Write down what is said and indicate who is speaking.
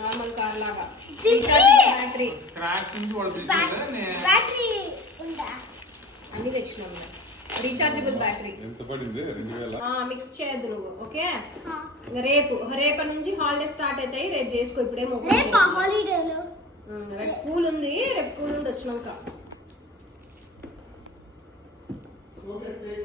Speaker 1: normal car లాగా అన్ని తెచ్చినా రీఛార్జబుల్ బ్యాటరీ మిక్స్ చేయద్దు నువ్వు ఓకే రేపు రేపటి నుంచి హాలిడే స్టార్ట్ అవుతాయి రేపు చేసుకో ఇప్పుడే రేపు స్కూల్ ఉంది రేపు స్కూల్ నుండి వచ్చినాక ఓకే